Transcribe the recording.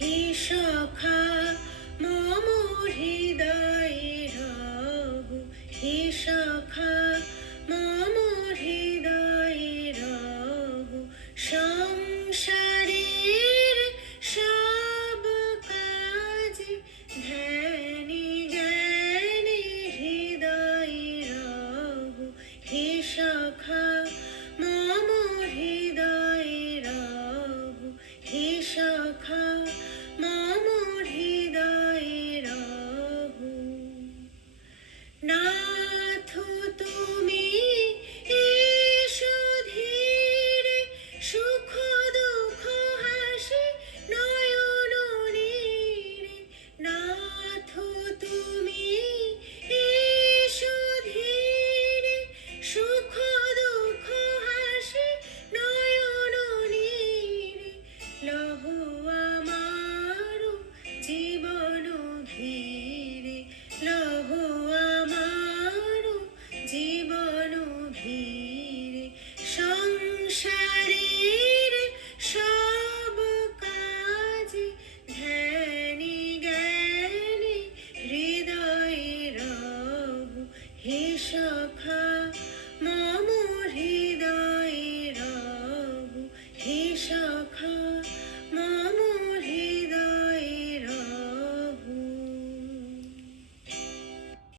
一射怕着他一生